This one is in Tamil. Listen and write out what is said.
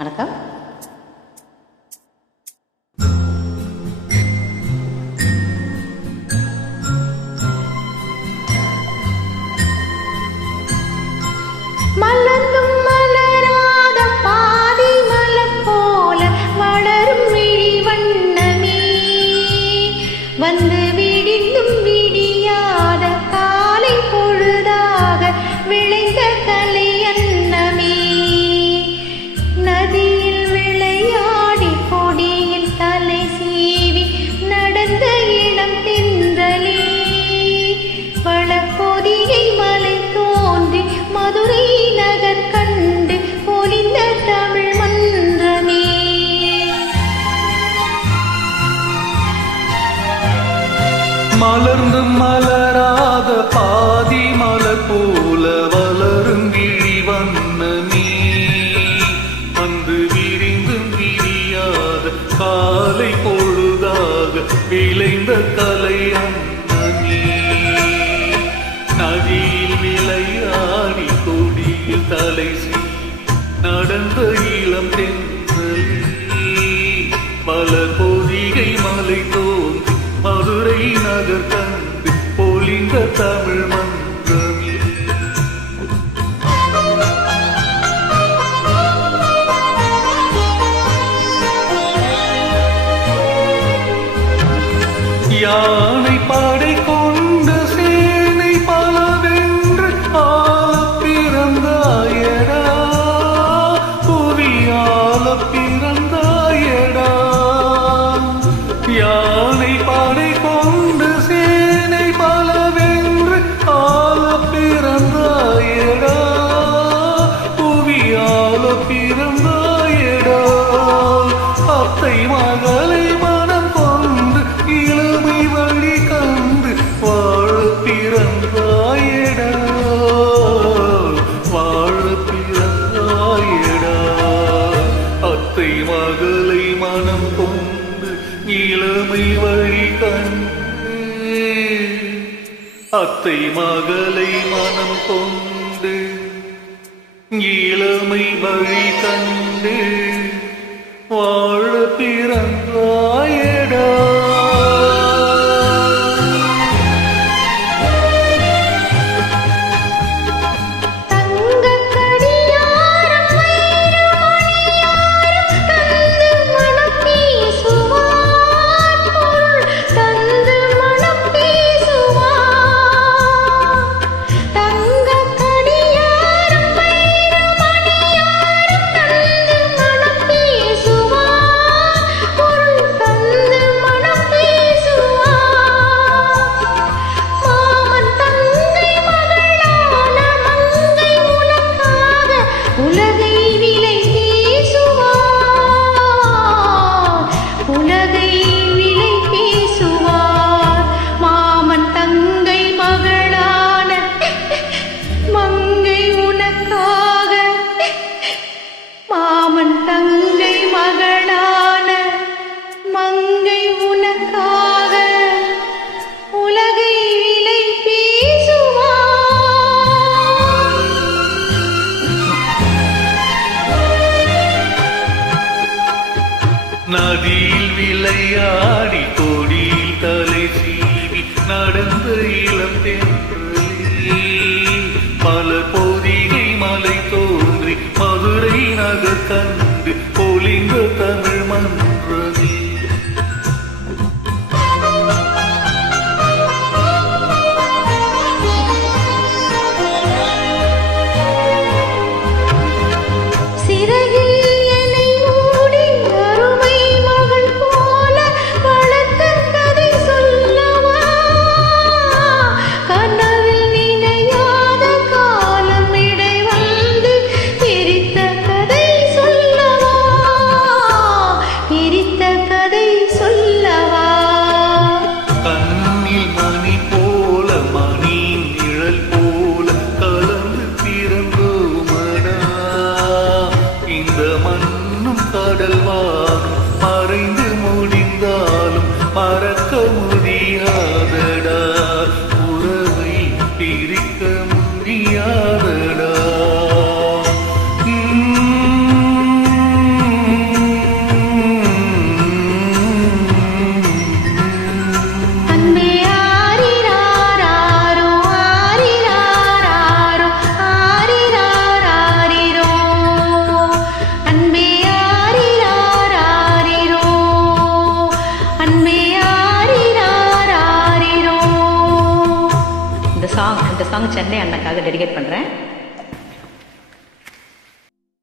வணக்கம். மலர்ந்தும் மலராத பாதி மலர் போல வளரும் விழி வண்ணமே, வந்து விடிந்தும் விடியாத காலை பொழுதாக விளைந்த கலை அன்னமே. நதியில் விளையாடி கொடியில் தலை சீவி நடந்த இளம் தென்றலே, வளப்பொதிகை மலை தோன்றி மதுரை நகர் கண்டு பொலிந்த தமிழ் மன்றமே. மலர்ந்தும் மலராத பாதி மலர் போல வளரும் விழி வண்ணமே, வந்து விரிந்தும் விரியாத காலை பொழுதாக விளைந்த கலை அன்னமே. நதியில் விளையாடி கொடியில் தலை நடந்த இளம் தென்றலே, மலர் பொதிகை மலை தோன்றி மதுரை நகர் கண்டு பொலிந்த தமிழ் மன்றமே. யானை படை கொண்ட சேனை பலவென்று ஆள பிறந்தாயடா, புவியால பிறந்தாயடா. யானை படை கொண்ட சேனை பலவென்று ஆள பிறந்தாயடா, புவியால பிறந்தாயடா. அத்தை மகளை மனம் கொண்டு இளமை வழி கண்டு வாழ பிறந்தாயடா, வாழ பிறந்தாயடா. அத்தை மகளை மனம் கொண்டு இளமை வழி கண்டு, அத்தை மகளை மனம் கொண்டு இளமை வழி கண்டு வாழ பிறந்தாயடா. உலகை விலை பேசுவார், உலகை விலை பேசுவார். மாமன் தங்கை மகளான மங்கை உனக்காக, மாமன் தங்கை மகளான மங்கை உனக்காக உலகை விலை பேசுவார். நதியில் விளையாடி கொடியில் தலை சீவி நடந்த இளம் தென்றலே, பல பொதிகை மலை தோன்றி மதுரை நகர் கண்டு பொலிந்த தமிழ் மன்றமே. பிரித்த இந்த சாங் சென்னை அண்ணனுக்காக டெடிகேட் பண்ணுறேன்.